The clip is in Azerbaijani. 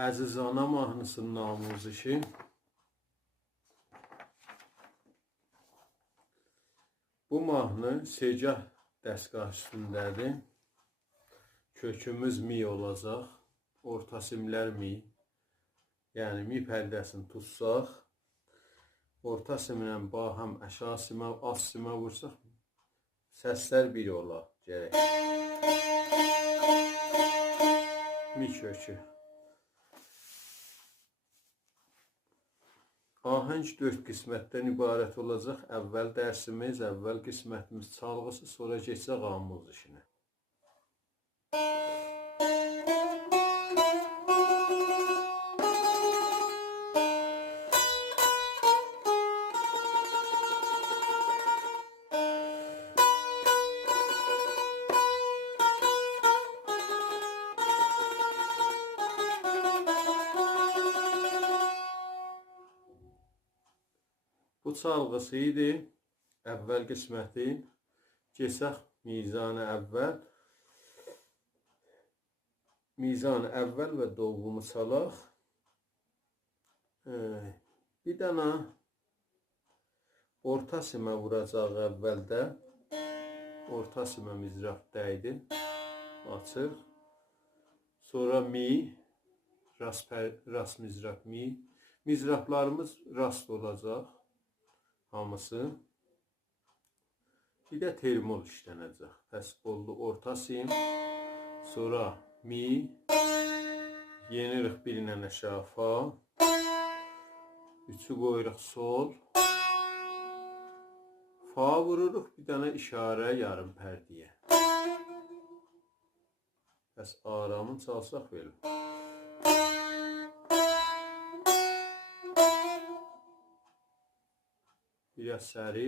Əzizana mahnısının namuzişi. Bu mahnı segah dəstgah üstündədir. Kökümüz mi olacaq, orta simlər mi. Yəni mi pərdəsini tutsaq, orta simlə baham əşa simə, az simə vursaq, səslər bir ola gərək. Mi kökü. Ahəng 4 qismətdən ibarət olacaq. Əvvəl dərsimiz, əvvəl qismətimiz çalğısı, sonra keçsək qamuz işinə. Bu çalğısı idi, əvvəl qisməti. Keçək mizan-ı əvvəl. Mizan-ı əvvəl və dovumu çalaq. Bir dənə orta simə vuracaq əvvəldə. Orta simə mizraf dəydi. Açıq. Sonra mi, rast mizraf mi. Mizraflarımız rast olacaq. Hamısı. Bir də termol işlənəcək. Pəs oldu orta sim. Sonra mi. Yenirik bir ilə aşağı fa. Üçü qoyuruq sol. Fa vururuq bir dənə işarə yarım pərdiyə. Pəs aramını çalsaq verim. Biraz səri.